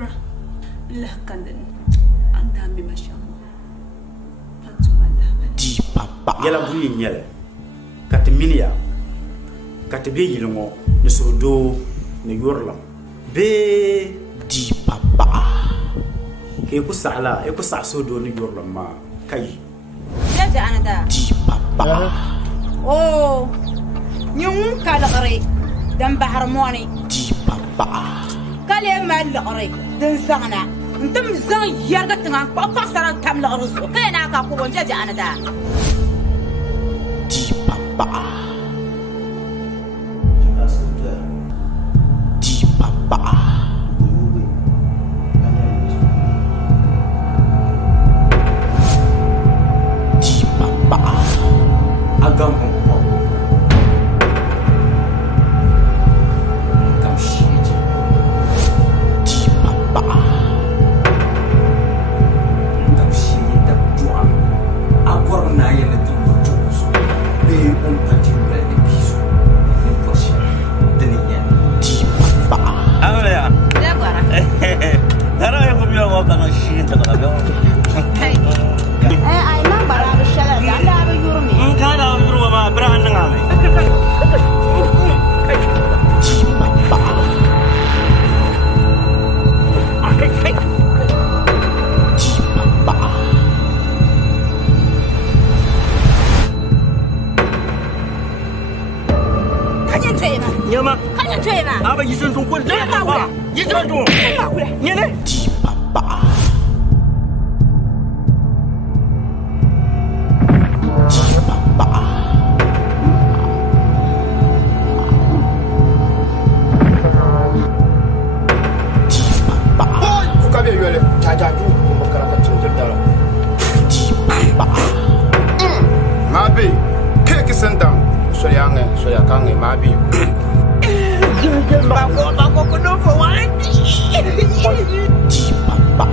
Kra, lah kanden, anda mi macam, pantumalah. Di papa. Yala buri nyele. Kati minia. Kati be yilongo ni sodo ni yorlam. Be Di papa. ke ku sala, e ku sa sodo ni yorlam ma kai. Jaja anada. Di papa. Oh. Nyung kala qari. Dan bahar moani. Di papa. Kale mal qari. Dan sangna. Entum zang yarga tanga papa sara tam la rusu. Kana ka ko jaja anada. Di papa. Di papa. Di papa. Agam ko. Kam shit. Di papa. Kam shit da dua. Agor na yele tu jus. Be on pati le piso. Ni posia. Tenia. Di papa. Amaya. Ya gwara. Dara ya ko biyo mo kana shi ta kana biyo. Hey. Ay ma bara do shala da da ba yurmi. Kana yuru ma bra nan ngame. Di papa. Di papa. Kanya twema. Nyama. Kanya twema. Aba yisun sun kun. Yisun sun. Ni ne? Di papa. Di papa. Di papa. Ku ka be yole jajaju ko makara ka cincin dara. Di papa. Ma be ke ki sandam so yange so yakange ma be. Ba ko no for one. Di papa.